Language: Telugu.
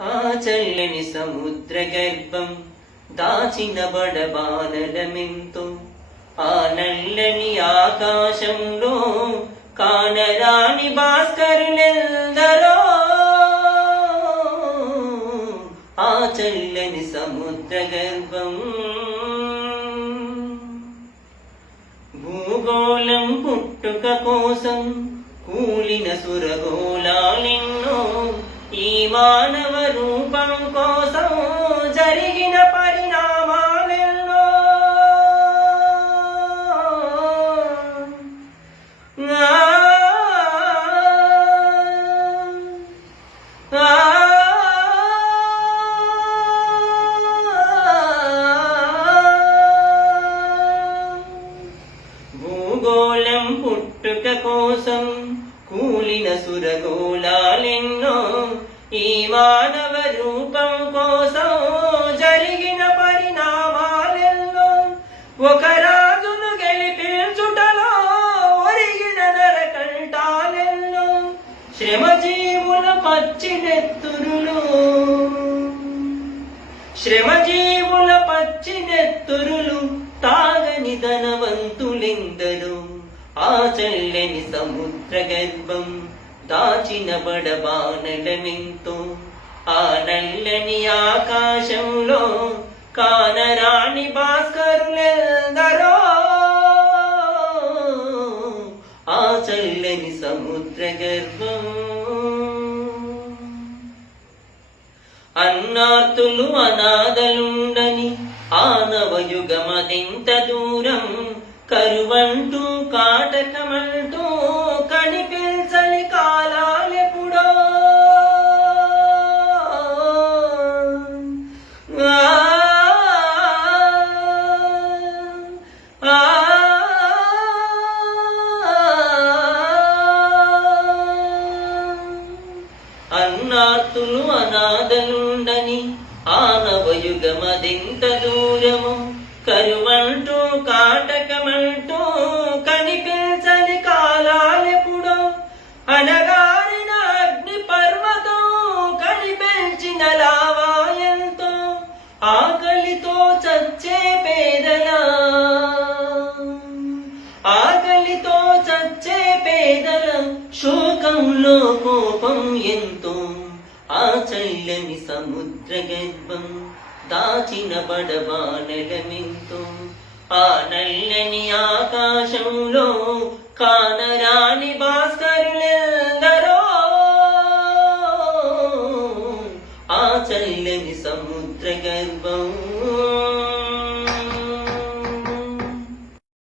ఆ చల్లని సముద్ర గర్భం దాచిన బడబానలమెంతో ఆ నల్లని ఆకాశంలో కానరాని భాస్కరులెందరో. ఆ చల్లని సముద్ర గర్భం భూగోళం పుట్టుక కోసం కూలిన సురగోళాలెన్నో ఈ మానవ రూపం కోసం జరిగిన పరిణామాలెన్నో. భూగోళం పుట్టుక కోసం కూలిన సురగోళాలెన్నో. మానవ రూపం కోసం జరిగిన పరిణామాలెల్లో ఒక రాజును గెలిపించుటలో ఒరిగిన నరకంటాలెల్లో శ్రమజీవుల పచ్చినెత్తురులు శ్రమజీవుల పచ్చినెత్తురులు తాగని ధనవంతులెందరూ ఆ చల్లని సముద్ర గర్భం దాచిన బడబానలమెంతో ఆ నల్లని ఆకాశంలో కానరాణి భాస్కరులెందరో? ఆ చల్లని సముద్ర గర్భం. అన్నార్తులు అనాథలుండని ఆనవయుగమదెంత దూరం కరువంటూ కాటకమంటూ అన్నార్తులు అనాథలుండని ఆనవయుగమదింత దూరము కరువంటూ కాటకమంటూ కనిపించని కాలాలెప్పుడో అనగారిన అగ్ని పర్వతం కనిపించిన లావాయంతో ఆకలితో చచ్చే పేదలా ఆకలితో చచ్చే పేదల శోకంలో కోపం ఎంతో ఆ చల్లని సముద్ర గర్భం దాచిన బడబానలమెంతో ఆ నల్లని ఆకాశంలో కానరాని భాస్కరులెందరో ఆ చల్లని సముద్ర గర్భం